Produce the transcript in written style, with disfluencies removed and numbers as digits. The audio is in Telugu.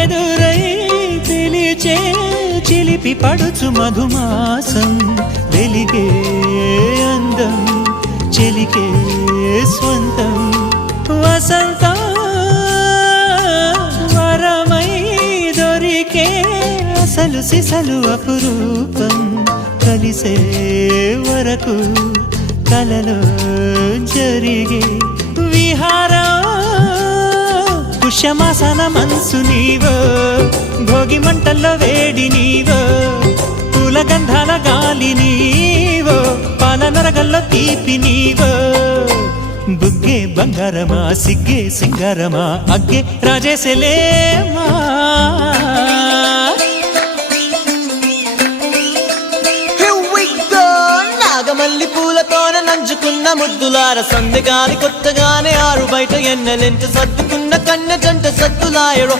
ఎదురై పిలిచే చిలిపి పడుచు మధుమాసం వెలిగే అందం చెలికే స్వంతం వసంతం వరమై దొరికే అసలు సిసలు అపురూపం కలిసే వరకు కలలో జరిగే విహారం పుష్యమాసన మనసు నీవో భోగి మంటల్లో వేడి నీవో పూల గంధాల గాలి నీవో పాల నరగల్లో తీపి నీవో బుగ్గే బంగారమా సిగ్గే సింగారమా అగ్గే రాజేసలేమా మల్లి పూలతోన నంచుకున్న ముద్దులార సందెగాలి కొత్తగానే ఆరు బయట ఎన్నెలెంట సర్దుకున్న కన్న జంట సద్దులాయరో